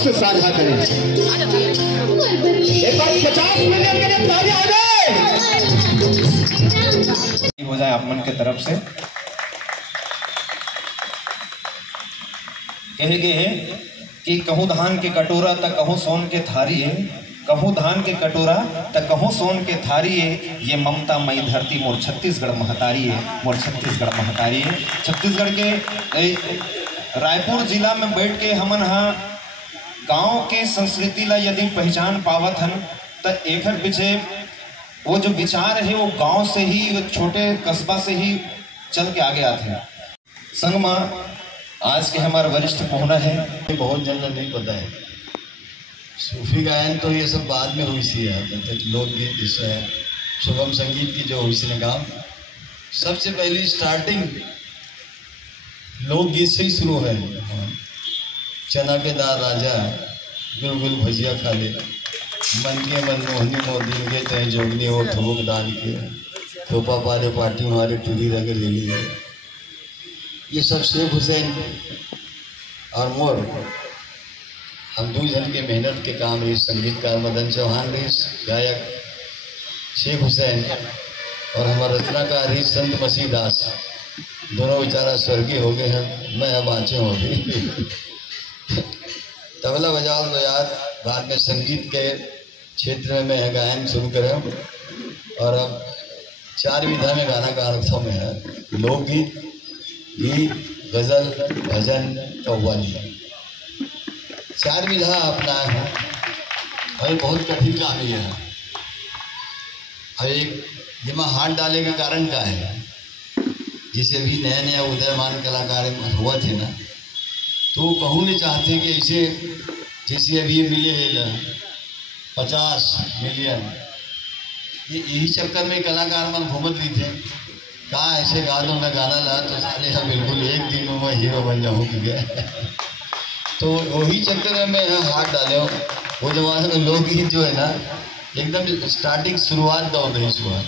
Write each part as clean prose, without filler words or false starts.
से साझा करें। एक बार 50 मिलियन के लिए ताली आ जाए हो जाए आप मन के तरफ से। कहे गए कि कहूँ धान के कटोरा तक कहूँ सोन के थारी है, कहूँ धान के कटोरा तक कहूँ सोन के थारी है, ये ममता मई धरती मोर छत्तीसगढ़ महतारी है, मोर छत्तीसगढ़ महतारी है। छत्तीसगढ़ के रायपुर जिला में बैठ के हमन हाँ गांव के संस्कृति ला यदि पहचान पावत हन तो एकर पीछे वो जो विचार है वो गांव से ही, वो छोटे कस्बा से ही चल के आगे आते हैं। संग में आज के हमारे वरिष्ठ पहुना है, बहुत जन नहीं पता है सूफी गायन तो ये सब बाद में हुई सी है, लोकगीत जिससे है सुगम संगीत की जो हुई सी काम सबसे पहली स्टार्टिंग लोकगीत से ही शुरू है। चना के दार राजा गुलगुल भजिया खा ले, मन के मन मोहनी मोदी के तय जोगनी हो थोक दान के, थोपा पाले पार्टी हमारे टूरी रगे ले ली है। ये सब शेख हुसैन और मोर हम दो जन के मेहनत के काम रही। संगीतकार मदन चौहान रही, गायक शेख हुसैन और हमारा रचनाकार रही संत मसीह दास। दोनों बेचारा स्वर्गीय हो गए हैं, मैं अब आँचें हो गई। तबला बजाओ तो याद बाद में संगीत के क्षेत्र में मैं गायन शुरू करें और अब 4 विधा में गाना गा रखा में है, लोकगीत, गीत, गज़ल, भजन, कव्वाली। 4 विधा अपनाए हैं और बहुत कठिन काम ही है। और एक जिमा हाथ डाले के कारण का है, जिसे भी नए नए उदयमान कलाकार हुआ थे ना, तो कहूँ नहीं चाहते कि ऐसे जैसे अभी मिले है 50 मिलियन, ये यही चक्कर में कलाकार मन घूमत रही थे। कहाँ ऐसे गा दो मैं गाना ला तो सारे हम बिल्कुल एक दिन में मैं हीरो बन जाऊँ गया। तो वही चक्कर में मैं हाथ डाले हूँ। वो जमाने में लोकगीत जो है ना एकदम स्टार्टिंग शुरुआत दौड़ रही, शुरुआत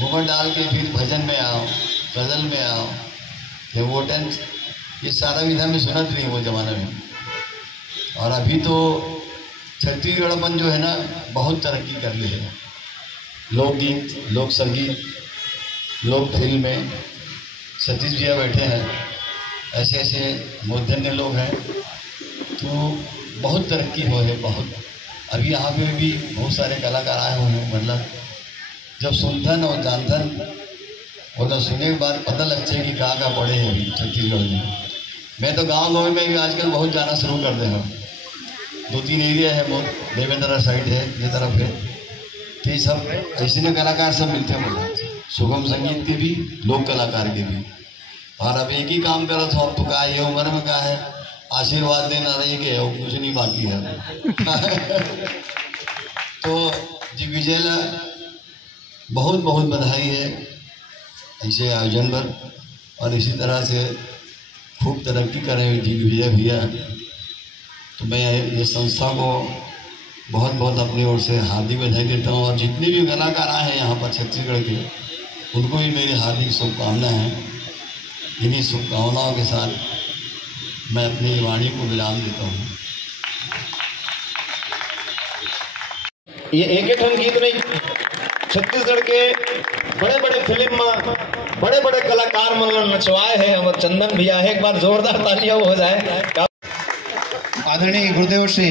घूमर डाल के फिर भजन में आओ, गज़ल में आओ, फिर वोटन, ये सारा विधा में सुनत रही वो ज़माना में। और अभी तो छत्तीसगढ़ अपन जो है ना बहुत तरक्की कर ली है। लोकगीत, लोक संगीत, लोक फिल्में, सतीश भैया बैठे हैं, ऐसे ऐसे मूर्धन्य लोग हैं, तो बहुत तरक्की हो है बहुत। अभी यहाँ पे भी बहुत सारे कलाकार आए हुए हैं। मतलब जब सुनथन और जानथन और तो सुनने के बाद पता लगता है कि कहाँ पड़े हैं अभी छत्तीसगढ़ में। मैं तो गांव में भी आजकल बहुत जाना शुरू कर दे हैं। 2-3 एरिया है, वो देवेंद्र साइड है, ये तरफ है, तो ये सब ऐसे न कलाकार सब मिलते हैं मुझे, सुगम संगीत के भी, लोक कलाकार के भी। और अब एक ही काम करो तो अब तो कहा ये उम्र में कहा है आशीर्वाद देना रही के कुछ नहीं बाकी है। तो जी विजयला बहुत बहुत बधाई है ऐसे आयोजन पर, और इसी तरह से खूब तरक्की करें जी विजय भैया। तो मैं ये संस्था को बहुत बहुत अपनी ओर से हार्दिक बधाई देता हूँ। और जितने भी कलाकार आए हैं यहाँ पर छत्तीसगढ़ के, उनको भी मेरी हार्दिक शुभकामनाएं हैं। इन्हीं शुभकामनाओं के साथ मैं अपनी वाणी को विराम देता हूँ। ये एक ठन गीत नहीं, छत्तीसगढ़ के बड़े बड़े फिल्म में बड़े बड़े कलाकार मन नचवाए हैं हमारे चंदन भैया। एक बार जोरदार तालियां हो जाए। आदरणीय गुरुदेव श्री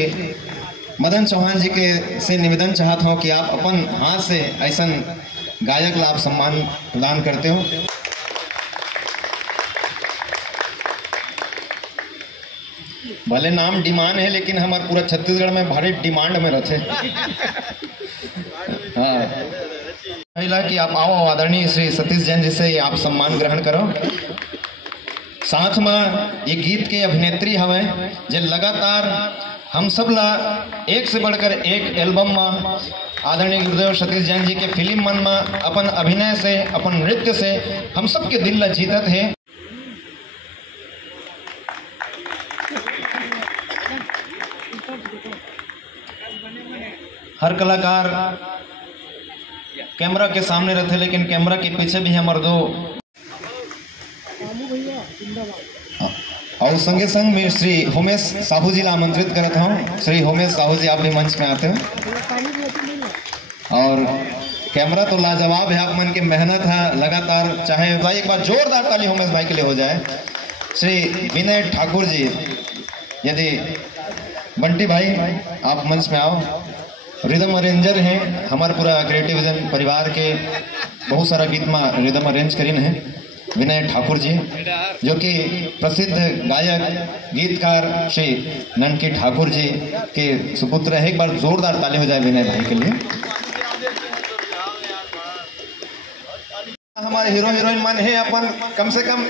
मदन चौहान जी के से निवेदन चाहता हूं कि आप अपन हाथ से ऐसा गायक ला आप सम्मान प्रदान करते हो। भले नाम डिमांड है, लेकिन हमारे पूरा छत्तीसगढ़ में भारी डिमांड में रहते। हाँ, पहला कि आप आओ आदरणीय श्री सतीश जैन जी से आप सम्मान ग्रहण करो। साथ में ये गीत के अभिनेत्री हमें जो लगातार हम सब ला एक से बढ़कर एक एल्बम में आदरणीय गुरुदेव सतीश जैन जी के फिल्म मन में अपन अभिनय से, अपन नृत्य से हम सब के दिल ला जीतत है। हर कलाकार कैमरा के सामने रहते, लेकिन कैमरा के पीछे भी हमारे दो और संगे संग में श्री होमेश साहू जी ला आमंत्रित करता हूँ। श्री होमेश साहू जी आप भी मंच में आते हैं। और कैमरा तो लाजवाब है, आप मन की मेहनत है लगातार। चाहे भाई एक बार जोरदार ताली होमेश भाई के लिए हो जाए। श्री विनय ठाकुर जी, यदि बंटी भाई आप मंच में आओ। रिदम अरेंजर हैं, हमारे पूरा क्रिएटिव विजन परिवार के बहुत सारा गीत में रिदम अरेंज करीन है विनय ठाकुर जी, जो कि प्रसिद्ध गायक गीतकार श्री ननकी ठाकुर जी के सुपुत्र है। एक बार जोरदार ताली हो जाए विनय भाई के लिए। हमारे हीरो हीरोइन मन है अपन, कम से कम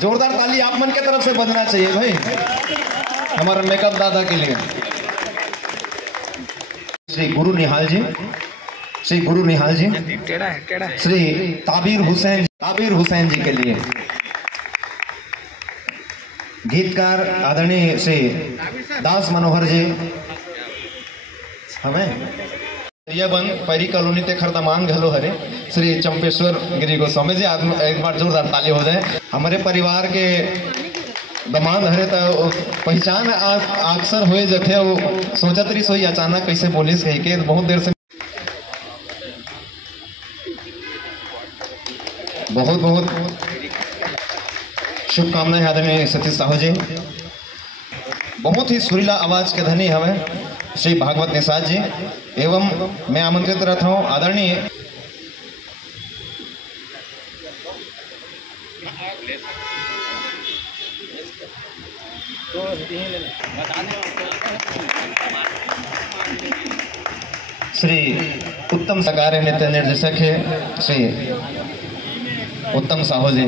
जोरदार ताली आप मन के तरफ से बजना चाहिए भाई, हमारे मेकअप दादा के लिए। श्री गुरु निहाल जी, श्री गुरु निहाल जी, श्री ताबीर हुसैन जी के लिए गीतकार आदरणीय श्री दास मनोहर जी। हमें बन पैरी कॉलोनी ते खरदमान घलो हरे श्री चंपेश्वर गिरी गोस्वामी जी, एक बार जोरदार ताली हो जाए। हमारे परिवार के दमाद हरे तो पहचान अक्सर हुए जथे, वो सोचत रही सोई अचानक कैसे बोलिस कही के बहुत देर से। बहुत बहुत शुभकामनाएं आदरणीय सतीश साहू जी। बहुत ही सुरीला आवाज के धनी हमें श्री भागवत निषाद जी। एवं मैं आमंत्रित रहता हूँ आदरणीय श्री उत्तम सगारे नृत्य निर्देशक है श्री उत्तम साहू जी।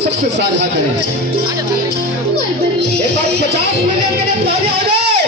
सबसे साझा करें। एक बार 50 मिलियन के लिए ताली आ जाए।